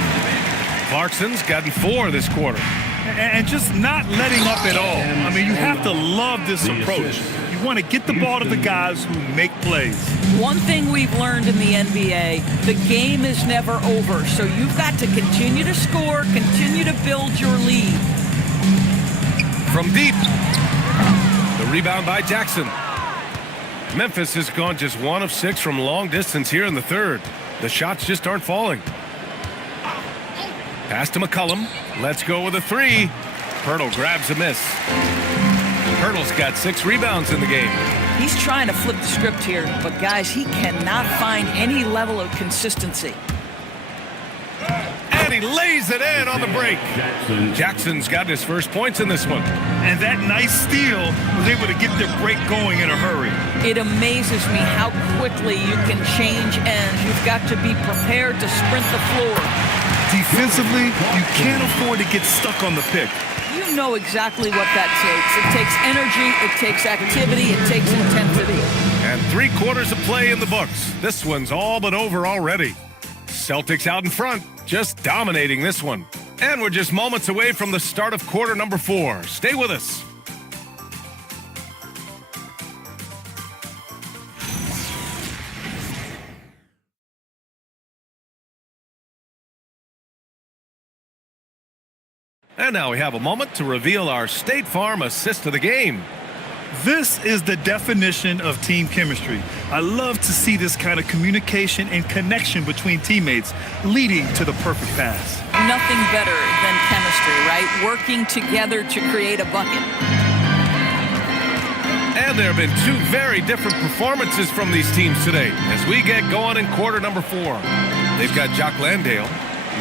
Clarkson's gotten 4 this quarter. and just not letting up at all. I mean, you have to love this approach. You want to get the ball to the guys who make plays. One thing we've learned in the NBA, the game is never over, so you've got to continue to score, continue to build your lead. From deep, the rebound by Jackson. Memphis has gone just 1 of 6 from long distance here in the third. The shots just aren't falling. Pass to McCollum. Let's go with a 3. Pirtle grabs a miss. Pirtle's got 6 rebounds in the game. He's trying to flip the script here, but guys, he cannot find any level of consistency. And he lays it in on the break. Jackson's got his first points in this one. And that nice steal was able to get their break going in a hurry. It amazes me how quickly you can change ends. You've got to be prepared to sprint the floor. Defensively, you can't afford to get stuck on the pick. You know exactly what that takes. It takes energy, it takes activity, it takes intensity. And 3 quarters of play in the books. This one's all but over already. Celtics out in front, just dominating this one. And we're just moments away from the start of quarter number 4. Stay with us. And now we have a moment to reveal our State Farm assist of the game. This is the definition of team chemistry. I love to see this kind of communication and connection between teammates leading to the perfect pass. Nothing better than chemistry, right? Working together to create a bucket. And there have been 2 very different performances from these teams today as we get going in quarter number 4. They've got Jock Landale.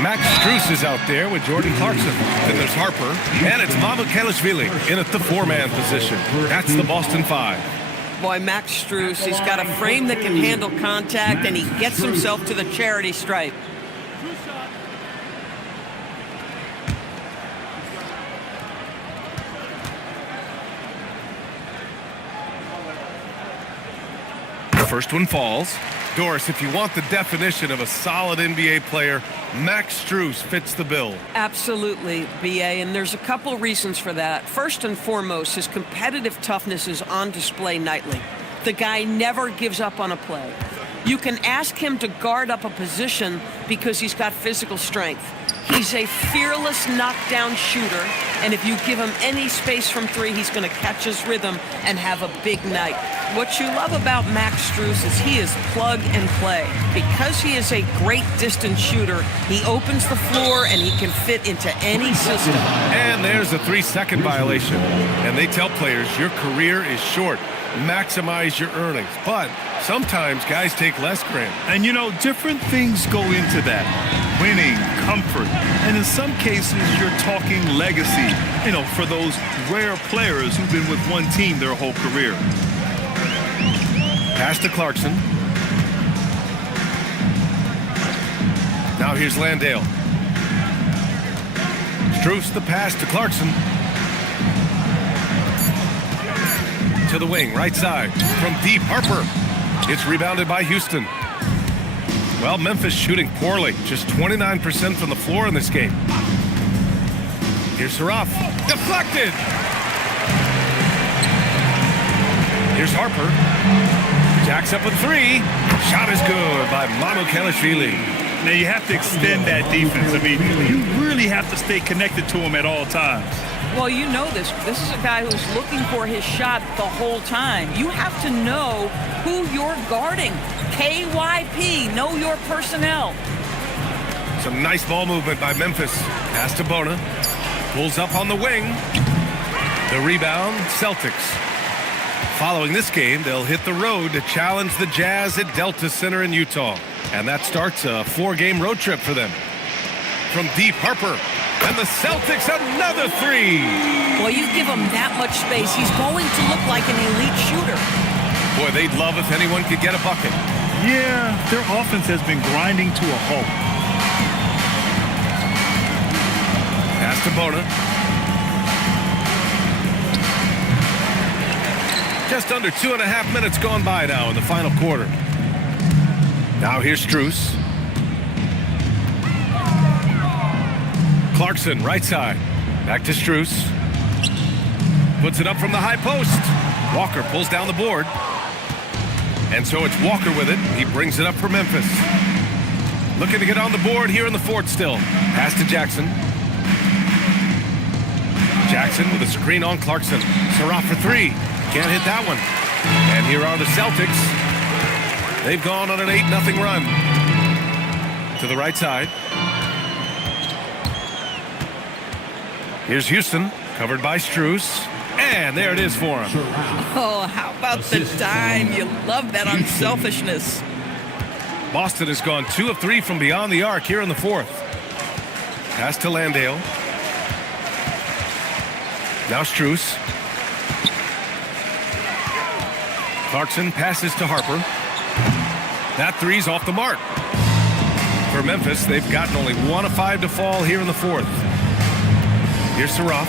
Max Strus is out there with Jordan Clarkson. Then there's Harper. And it's Mamukelashvili in at the 4-man position. That's the Boston 5. Boy, Max Strus, he's got a frame that can handle contact, and he gets himself to the charity stripe. The first one falls. Doris, if you want the definition of a solid NBA player, Max Strus fits the bill. Absolutely, B.A., and there's a couple reasons for that. First and foremost, his competitive toughness is on display nightly. The guy never gives up on a play. You can ask him to guard up a position because he's got physical strength. He's a fearless knockdown shooter, and if you give him any space from 3, he's going to catch his rhythm and have a big night. What you love about Max Strus is he is plug and play. Because he is a great distance shooter, he opens the floor and he can fit into any system. And there's a 3-second violation. And they tell players your career is short. Maximize your earnings. But sometimes guys take less, Grant. And you know, different things go into that. Winning, comfort, and in some cases, you're talking legacy, you know, for those rare players who've been with one team their whole career. Pass to Clarkson. Now here's Landale. Strus the pass to Clarkson. To the wing, right side. From deep, Harper. It's rebounded by Houston. Well, Memphis shooting poorly. Just 29% from the floor in this game. Here's Saraf. Deflected! Here's Harper. Jacks up a 3. Shot is good by Mamukelashvili. Now you have to extend that defense. I mean, you really have to stay connected to him at all times. Well, you know this. This is a guy who's looking for his shot the whole time. You have to know who you're guarding. KYP, know your personnel. Some nice ball movement by Memphis. Pass to Bona. Pulls up on the wing. The rebound, Celtics. Following this game, they'll hit the road to challenge the Jazz at Delta Center in Utah. And that starts a 4-game road trip for them. From deep, Harper. And the Celtics, another 3. Well, you give him that much space, he's going to look like an elite shooter. Boy, they'd love if anyone could get a bucket. Yeah, their offense has been grinding to a halt. Pass to Bona. Just under 2.5 minutes gone by now in the final quarter. Now here's Strus. Clarkson, right side. Back to Strus. Puts it up from the high post. Walker pulls down the board. And so it's Walker with it. He brings it up for Memphis. Looking to get on the board here in the fourth still. Pass to Jackson. Jackson with a screen on Clarkson. Surratt for three. Can't hit that one. And here are the Celtics. They've gone on an 8-0 run. To the right side. Here's Houston, covered by Strus. And there it is for him. Oh, how about the dime? You love that unselfishness. Boston has gone 2 of 3 from beyond the arc here in the fourth. Pass to Landale. Now Strus. Clarkson passes to Harper. That three's off the mark. For Memphis, they've gotten only 1 of 5 to fall here in the fourth. Here's Surratt.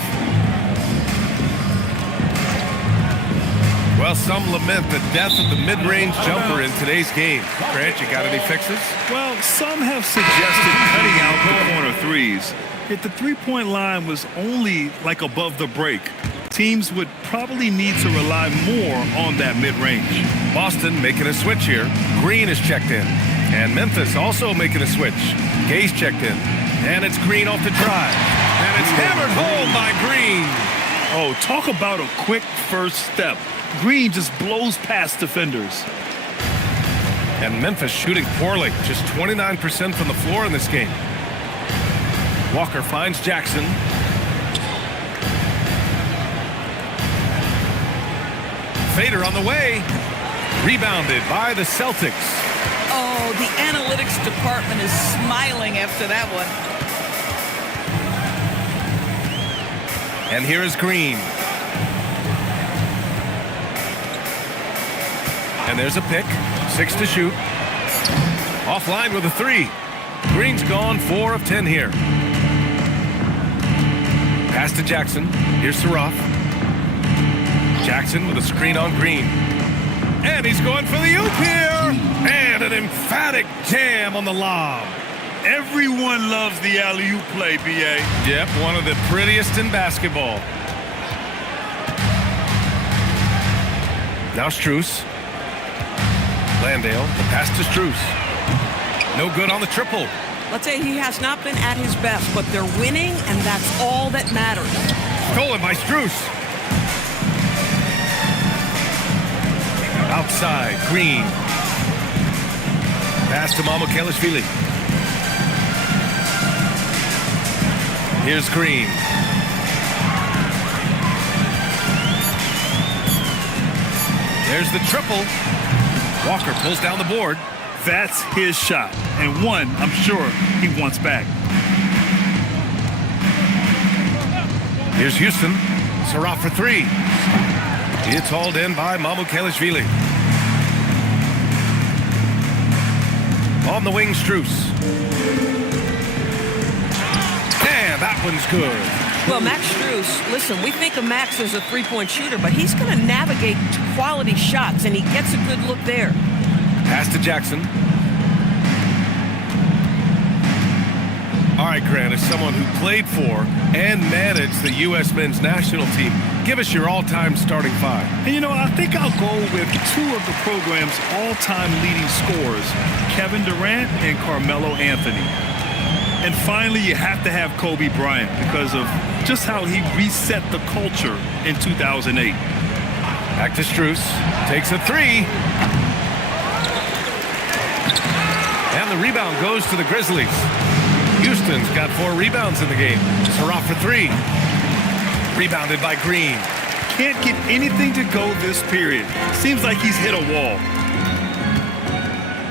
Well, some lament the death of the mid-range jumper in today's game. Grant, you got any fixes? Well, some have suggested cutting out the corner threes. If the three-point line was only like above the break, teams would probably need to rely more on that mid-range. Boston making a switch here. Green is checked in. And Memphis also making a switch. Gay's checked in. And it's Green off the drive. And it's hammered home by Green. Oh, talk about a quick first step. Green just blows past defenders. And Memphis shooting poorly. Just 29% from the floor in this game. Walker finds Jackson. Fader on the way. Rebounded by the Celtics. Oh, the analytics department is smiling after that one. And here is Green. And there's a pick. 6 to shoot. Offline with a 3. Green's gone 4 of 10 here. Pass to Jackson. Here's Surratt. Jackson with a screen on Green. And he's going for the oop here. And an emphatic jam on the lob. Everyone loves the alley-oop play, B.A. Yep, one of the prettiest in basketball. Now Strus. Landale, the pass to Strus. No good on the triple. Let's say he has not been at his best, but they're winning, and that's all that matters. Stolen by Strus. Outside, Green. Pass to Mamukelashvili. Here's Green. There's the triple. Walker pulls down the board. That's his shot, and one I'm sure he wants back. Here's Houston. Surratt for 3. It's hauled in by Mamukelashvili. On the wing, Strus. And that one's good. Well, Max Strus, listen, we think of Max as a three-point shooter, but he's going to navigate to quality shots, and he gets a good look there. Pass to Jackson. All right, Grant, as someone who played for and managed the U.S. men's national team, give us your all-time starting 5. And, you know, I think I'll go with 2 of the program's all-time leading scorers, Kevin Durant and Carmelo Anthony. And finally, you have to have Kobe Bryant because of just how he reset the culture in 2008. Back to Strus. Takes a 3. And the rebound goes to the Grizzlies. Houston's got 4 rebounds in the game. Surratt for 3. Rebounded by Green. Can't get anything to go this period. Seems like he's hit a wall.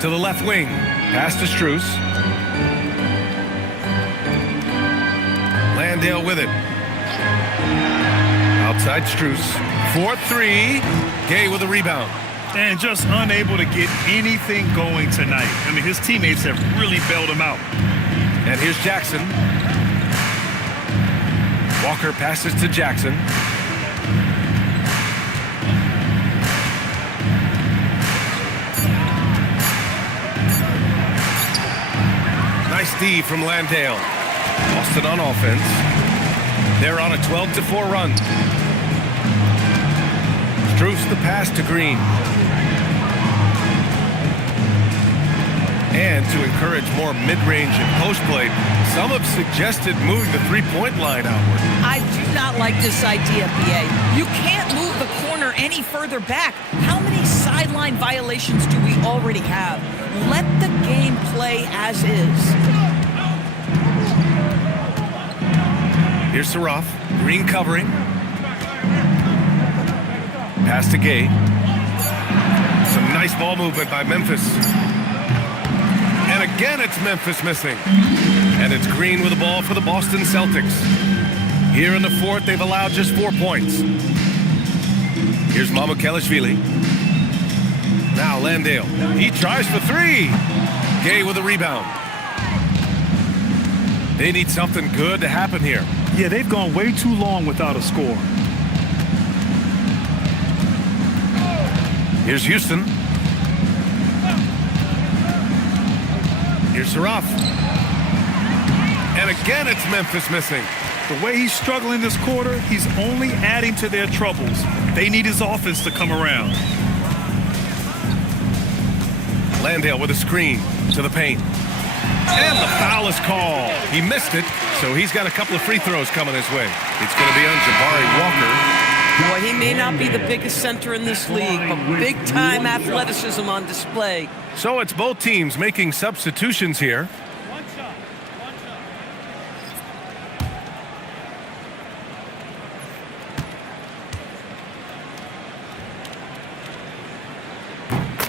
To the left wing. Pass to Strus. Landale with it. Outside Strus. 4-3. Gay with a rebound. And just unable to get anything going tonight. I mean, his teammates have really bailed him out. And here's Jackson. Walker passes to Jackson. Nice D from Landale. Boston on offense. They're on a 12-4 run. Struth's the pass to Green. And to encourage more mid-range and post play, some have suggested moving the three-point line outward. I do not like this idea, BA. You can't move the corner any further back. How many sideline violations do we already have? Let the game play as is. Here's Saraf. Green covering. Pass to Gay. Some nice ball movement by Memphis. And again, it's Memphis missing. And it's Green with the ball for the Boston Celtics. Here in the fourth, they've allowed just 4 points. Here's Mamukelashvili. Now Landale. He tries for three. Gay with a rebound. They need something good to happen here. Yeah, they've gone way too long without a score. Here's Houston. Here's Saraf. And again, it's Memphis missing. The way he's struggling this quarter, he's only adding to their troubles. They need his offense to come around. Landale with a screen to the paint. And the foul is called. He missed it, so he's got a couple of free throws coming his way. It's going to be on Jabari Walker. Boy, he may not be the biggest center in this league, but big-time athleticism on display. So it's both teams making substitutions here.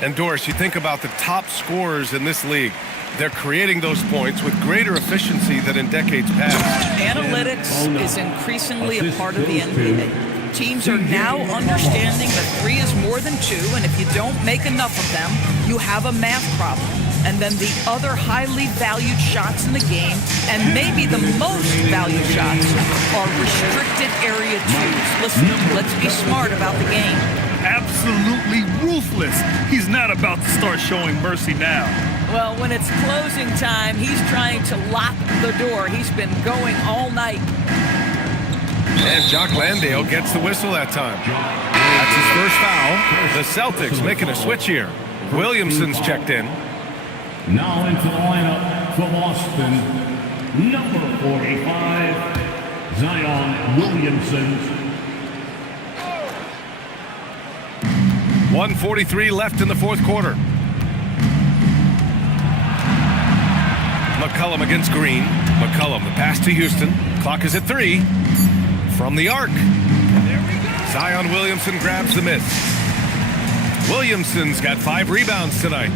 And Doris, you think about the top scorers in this league. They're creating those points with greater efficiency than in decades past. Analytics is increasingly a part of the NBA. Teams are now understanding that 3 is more than 2, and if you don't make enough of them, you have a math problem. And then the other highly valued shots in the game, and maybe the most valued shots, are restricted area 2s. Listen, let's be smart about the game. Absolutely ruthless. He's not about to start showing mercy now. Well, when it's closing time, he's trying to lock the door. He's been going all night. And Jock Landale gets the whistle that time. That's his first foul. The Celtics making a switch here. Williamson's checked in. Now into the lineup for Boston, number 45, Zion Williamson. 1:43 left in the fourth quarter. McCollum against Green. McCollum, the pass to Houston. Clock is at 3. From the arc. Zion Williamson grabs the miss. Williamson's got 5 rebounds tonight.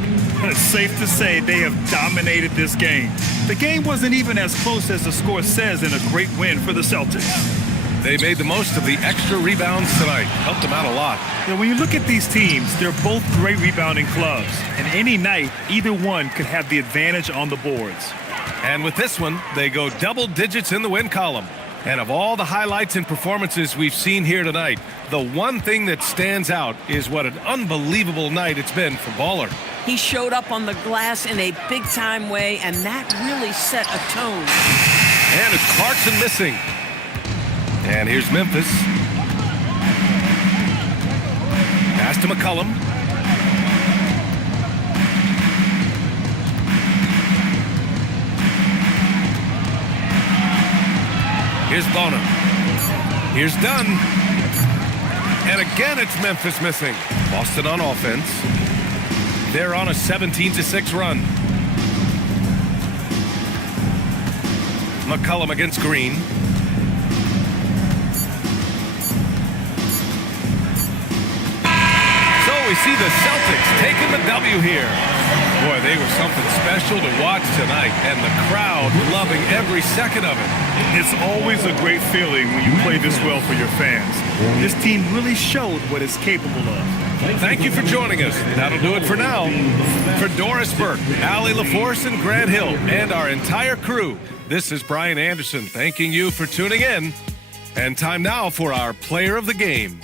It's safe to say they have dominated this game. The game wasn't even as close as the score says in a great win for the Celtics. They made the most of the extra rebounds tonight. Helped them out a lot. Yeah, when you look at these teams, they're both great rebounding clubs. And any night, either one could have the advantage on the boards. And with this one, they go double digits in the win column. And of all the highlights and performances we've seen here tonight, the one thing that stands out is what an unbelievable night it's been for Baller. He showed up on the glass in a big-time way, and that really set a tone. And it's Clarkson missing. And here's Memphis. Pass to McCollum. Here's Bonham. Here's Dunn. And again, it's Memphis missing. Boston on offense. They're on a 17-6 run. McCollum against Green. So we see the Celtics taking the W here. Boy, they were something special to watch tonight, and the crowd loving every second of it. It's always a great feeling when you play this well for your fans. This team really showed what it's capable of. Thank you for joining us. That'll do it for now. For Doris Burke, Allie LaForce, and Grant Hill, and our entire crew, this is Brian Anderson thanking you for tuning in. And time now for our Player of the Game.